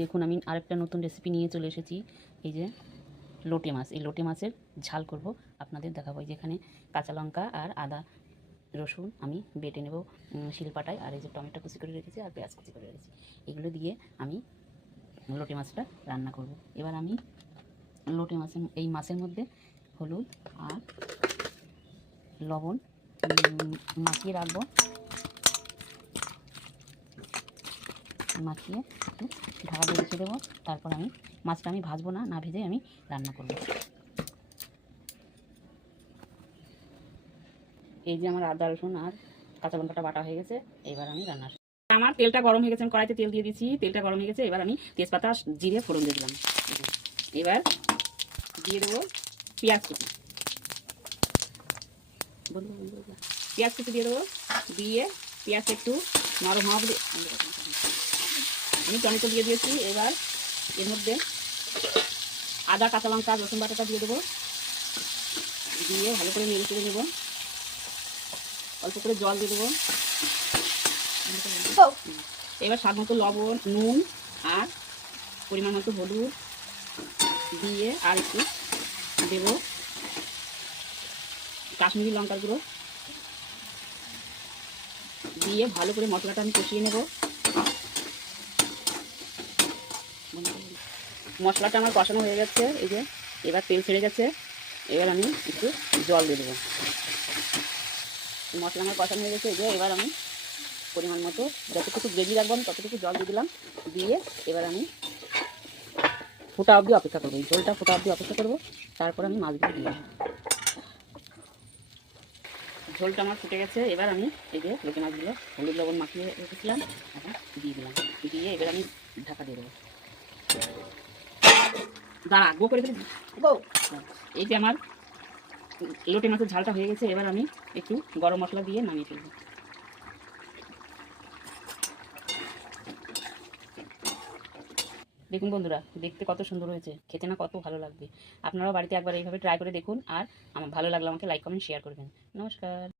দেখুন আমি আরেকটা নতুন রেসিপি নিয়ে চলে এসেছি। এই যে লোটে মাছ, এই লোটে মাছের ঝাল করব, আপনাদের দেখাবো। এই যেখানে কাঁচা লঙ্কা আর আদা রসুন আমি বেটে নেব শিলপাটায়, আর এই যে টমেটো কুচি করে রেখেছি আর পেঁয়াজ কুচি করে রেখেছি, এগুলো দিয়ে আমি লোটে মাছটা রান্না করব। এবার আমি লোটে মাছের এই মাছের মধ্যে হলুদ আর লবণ মাখিয়ে রাখবো, মাখিয়ে একটু ঢাকা দিয়ে রেখে দেবো। তারপর আমি মাছটা আমি ভাজবো না, না ভেজে আমি রান্না করব। এই যে আমার আদা রসুন আর কাঁচা লঙ্কাটা বাটা হয়ে গেছে, এবার আমি রান্না আমার তেলটা গরম হয়ে গেছে, আমি কড়াইতে তেল দিয়ে দিচ্ছি, তেলটা গরম হয়ে গেছে। এবার আমি তেজপাতা জিরে ফোড়ন দিয়ে দিলাম। এবার দিয়ে দেবো পেঁয়াজ কুচি, পেঁয়াজ কুচি দিয়ে দেবো। দিয়ে পেঁয়াজটা একটু নরম হওয়া বলে আমি টমেটো দিয়ে দিয়েছি। এবার এর মধ্যে আদা কাঁচা লঙ্কা রসুন বাটাটা দিয়ে দেবো, দিয়ে ভালো করে নেড়ে চেড়ে নেবো। অল্প করে জল দিয়ে দেবো। এবার স্বাদ মতো লবণ নুন আর পরিমাণ মতো হলুদ দিয়ে আর একটু দেবো কাশ্মীরি লঙ্কার গুঁড়ো দিয়ে ভালো করে মশলাটা আমি কষিয়ে নেব। মশলাটা আমার কষানো হয়ে গেছে, এই যে এবার তেল ছেড়ে গেছে। এবার আমি একটু জল দিয়ে দেবো। মশলা আমার কষানো হয়ে গেছে, এই যে এবার আমি পরিমাণ মতো যতটুকু গ্রেভি রাখবো আমি ততটুকু জল দিয়ে দিলাম। দিয়ে এবার আমি ফোটা অবধি অপেক্ষা করবো, এই ঝোলটা ফোটা অবধি অপেক্ষা করবো। তারপর আমি মাছগুলো দিলাম। ঝোলটা আমার ফুটে গেছে। এবার আমি এই যে লোটে মাছগুলো হলুদ লবণ মাখিয়ে রেখেছিলাম এখন দিয়ে দিলাম। দিয়ে এবার আমি ঢাকা দিয়ে দেবো। দাঁড়া গো করে ফেলি গো। এই যে আমার লোটে মাছের ঝালটা হয়ে গেছে, এবার আমি একটু গরম মশলা দিয়ে নামিয়ে ফেলবো। দেখুন বন্ধুরা, দেখতে কত সুন্দর হয়েছে, খেতে না কত ভালো লাগবে। আপনারাও বাড়িতে একবার এইভাবে ট্রাই করে দেখুন, আর আমার ভালো লাগলে আমাকে লাইক কমেন্ট শেয়ার করবেন। নমস্কার।